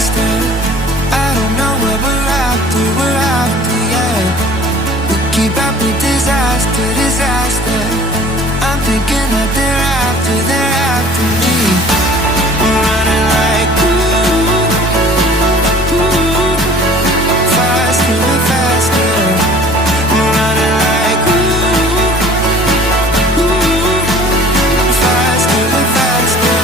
faster. I don't know where we're after, yeah. We keep up with disaster, disaster. I'm thinking that they're after me. We're running like faster and faster. We're running like faster and faster.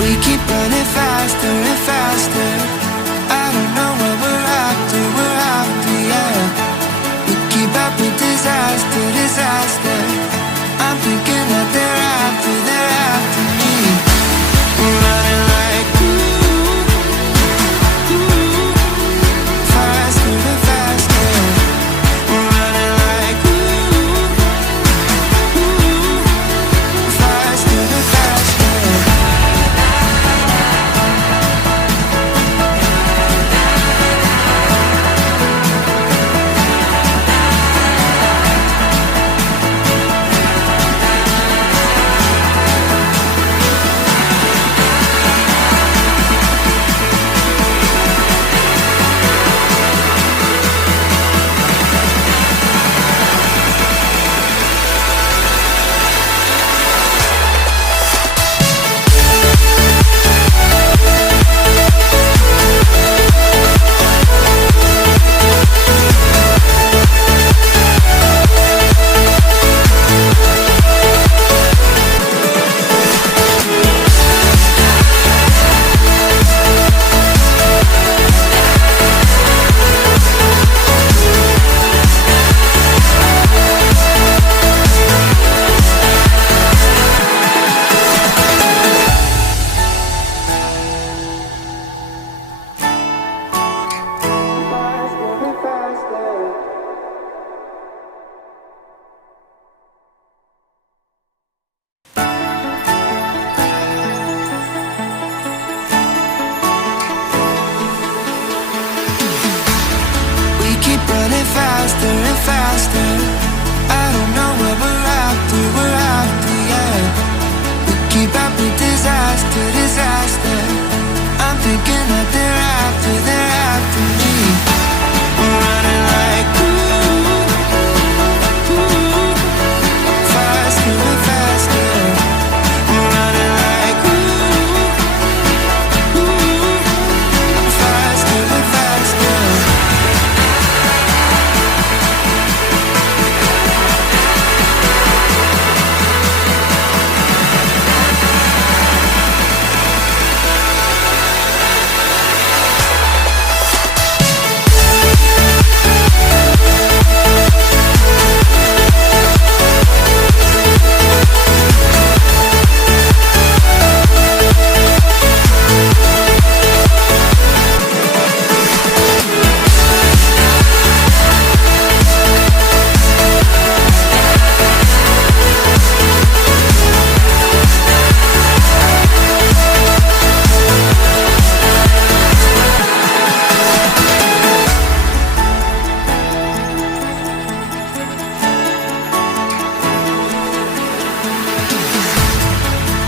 We keep running faster and faster. I don't know where we're after, yeah. We keep up with disaster, disaster. I'm thinking that they're after me. We're running like faster and faster. We're running like faster and faster. Keep running faster and faster. I don't know where we're after, yeah. We keep up with disaster, disaster. I'm thinking that they're after me. We're running like faster and faster. We're running like faster and faster.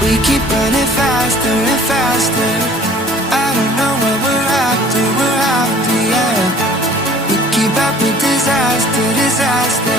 We keep running faster and faster. I don't know where we're after, yeah. We keep up with disaster, disaster.